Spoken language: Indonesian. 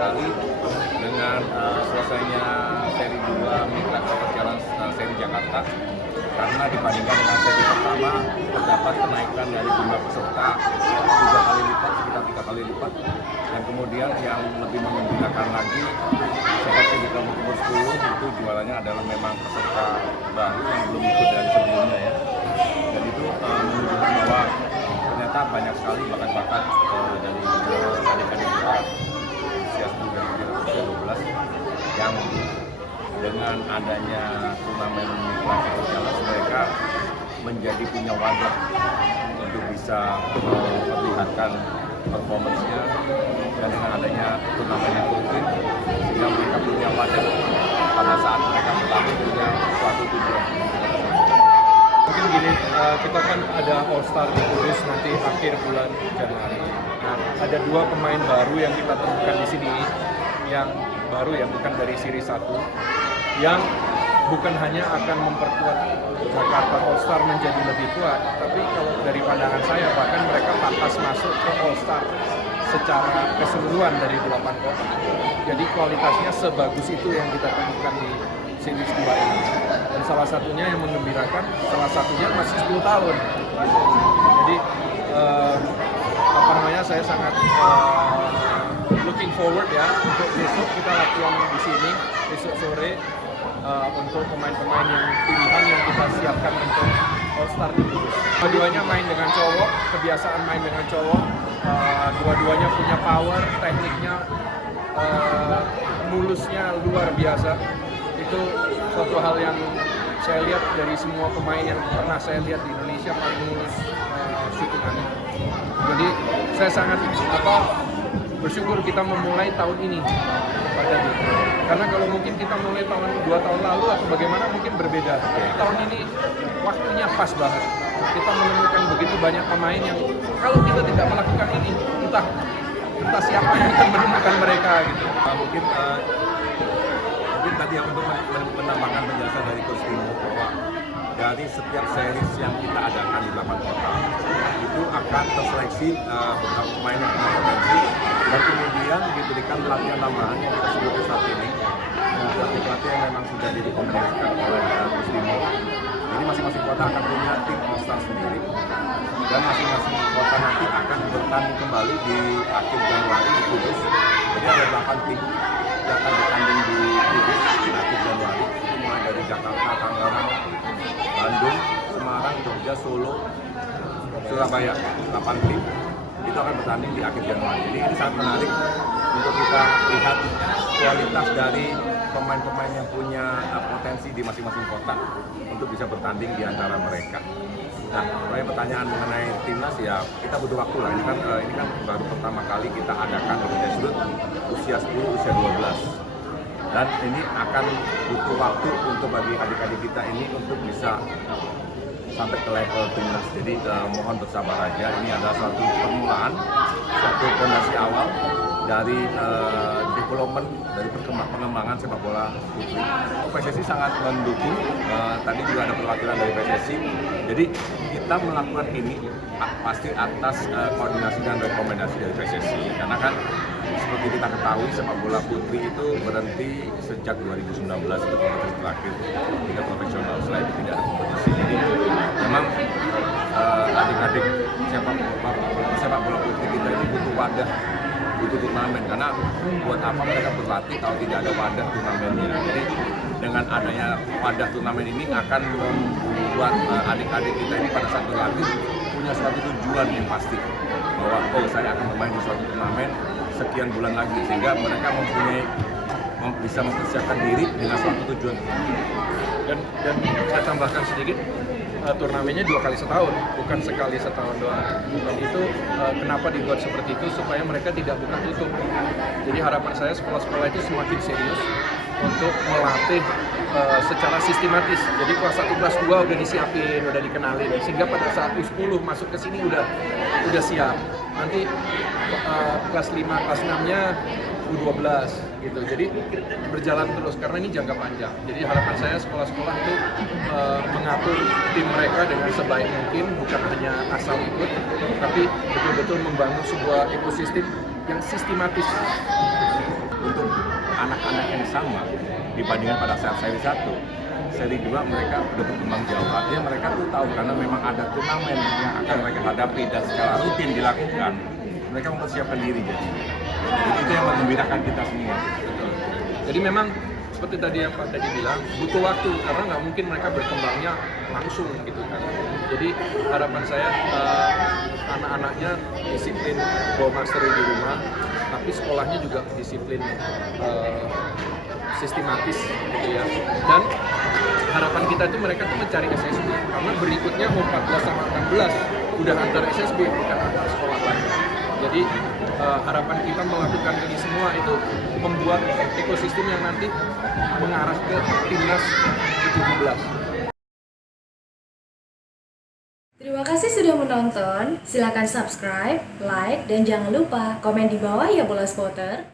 sekali dengan selesainya seri 2 Mitra Kawat Jalan seri Jakarta, karena dibandingkan dengan seri pertama terdapat kenaikan dari jumlah peserta 3 kali lipat, sekitar 3 kali lipat. Dan kemudian yang lebih menggembirakan lagi, seperti di kelompok umur 10 itu jualannya adalah memang peserta baru yang belum ikut dari sebelumnya ya. Dan itu menunjukkan bahwa ternyata banyak sekali bakat-bakat dari adik-adik kita usia 10 dan usia 12 yang dengan adanya turnamen Mitra Kawat Jalan mereka menjadi punya wadah untuk bisa memperlihatkan performance-nya, dan dengan adanya turnamen yang rutin sehingga mereka punya wadah pada saat mereka berlatih punya suatu tujuan. Mungkin gini, kita kan ada All Star di Kudus nanti akhir bulan Januari. Nah, ada 2 pemain baru yang kita temukan di sini, yang baru ya, bukan dari seri 1, yang bukan hanya akan memperkuat Jakarta All Star menjadi lebih kuat, tapi kalau dari pandangan saya bahkan mereka pantas masuk ke All Star secara keseluruhan dari 8 kota. Jadi kualitasnya sebagus itu yang kita temukan di series 2 ini. Dan salah satunya yang menggembirakan, salah satunya masih 10 tahun. Jadi saya sangat looking forward ya untuk besok kita latihan di sini besok sore untuk pemain-pemain yang pilihan yang kita siapkan untuk All Star di Kudus. Dua-duanya main dengan cowok, kebiasaan main dengan cowok, dua-duanya punya power, tekniknya mulusnya luar biasa. Itu suatu hal yang saya lihat dari semua pemain yang pernah saya lihat di Indonesia, paling mulus shootingannya. Jadi saya sangat bersyukur kita memulai tahun ini, Pak Jadi. Karena kalau mungkin kita mulai 2 tahun lalu atau bagaimana mungkin berbeda. Tahun ini waktunya pas banget. Kita menemukan begitu banyak pemain yang kalau kita tidak melakukan ini, entah siapa yang akan menemukan mereka gitu. Mungkin tadi untuk menambahkan penjelasan dari Coach Timo bahwa dari setiap series yang kita adakan di 8 kota itu akan terseleksi beberapa pemain yang punya potensi, dan kemudian diberikan pelatihan tambahan yang kita sebut saat ini, pelatih yang memang sudah direkomendasikan oleh Coach Timo. Jadi masing-masing kota akan punya tim All Star sendiri, dan masing-masing kota nanti akan bertanding kembali di akhir Januari di Kudus. Jadi ada 8 tim yang akan bertanding di Kudus di akhir Januari, mulai dari Jakarta, Tangerang, Bandung, Semarang, Jogja, Solo, Surabaya. 8 tim itu akan bertanding di akhir Januari. Jadi ini sangat menarik untuk kita lihat kualitas dari pemain-pemain yang punya potensi di masing-masing kota untuk bisa bertanding di antara mereka. Nah, mulai pertanyaan mengenai timnas ya kita butuh waktu lah. Ini kan baru pertama kali kita adakan di Grassroots usia 10, usia 12. Dan ini akan butuh waktu untuk bagi adik-adik kita ini untuk bisa sampai ke level timnas. Jadi mohon bersabar aja. Ini adalah suatu permulaan, suatu fondasi awal dari development, dari pengembangan sepak bola putri. PSSI sangat mendukung. Tadi juga ada perwakilan dari PSSI. Jadi kita melakukan ini pasti atas koordinasi dan rekomendasi dari PSSI. Karena kan seperti kita ketahui sepak bola putri itu berhenti sejak 2019 untuk kompetisi terakhir tidak profesional. Selain itu tidak ada kompetisi. Jadi memang adik-adik sepak bola putri kita ini butuh wadah, butuh turnamen, karena buat apa mereka berlatih kalau tidak ada wadah turnamennya. Jadi dengan adanya wadah turnamen ini akan membuat adik-adik kita ini pada saat berlatih punya suatu tujuan yang pasti bahwa saya akan bermain di suatu turnamen sekian bulan lagi, sehingga mereka bisa mempersiapkan diri dengan suatu tujuan. Dan saya tambahkan sedikit, turnamennya 2 kali setahun, bukan sekali setahun doang. Dan itu kenapa dibuat seperti itu, supaya mereka tidak buka tutup. Jadi harapan saya sekolah-sekolah itu semakin serius untuk melatih secara sistematis. Jadi kelas 1, kelas 2 udah disiapin, udah dikenalin, sehingga pada saat U10 masuk ke sini udah siap. Nanti kelas 5, kelas 6-nya U12 gitu. Jadi berjalan terus karena ini jangka panjang. Jadi harapan saya sekolah-sekolah itu mengatur tim mereka dengan sebaik mungkin, bukan hanya asal ikut, tapi betul-betul membangun sebuah ekosistem yang sistematis. anak-anak yang sama dibandingkan pada saat seri 1. Seri 2 mereka udah berkembang jauh, artinya mereka tuh tahu karena memang ada turnamen yang akan mereka hadapi dan secara rutin dilakukan, mereka mempersiapkan diri jadi itu yang mengembirakan kita semua. Betul. Jadi memang seperti tadi yang Pak tadi bilang, butuh waktu karena nggak mungkin mereka berkembangnya langsung gitu kan. Jadi harapan saya anak-anaknya disiplin ball mastery di rumah, tapi sekolahnya juga disiplin sistematis gitu ya. Dan harapan kita itu mereka tuh mencari SSB karena berikutnya mau 14 sama 16 udah antar SSB bukan antar sekolah lagi. Jadi harapan kita melakukan ini semua itu membuat ekosistem yang nanti mengarah ke timnas U17. Terima kasih sudah menonton. Silakan subscribe, like, dan jangan lupa komen di bawah ya Bola Spotter.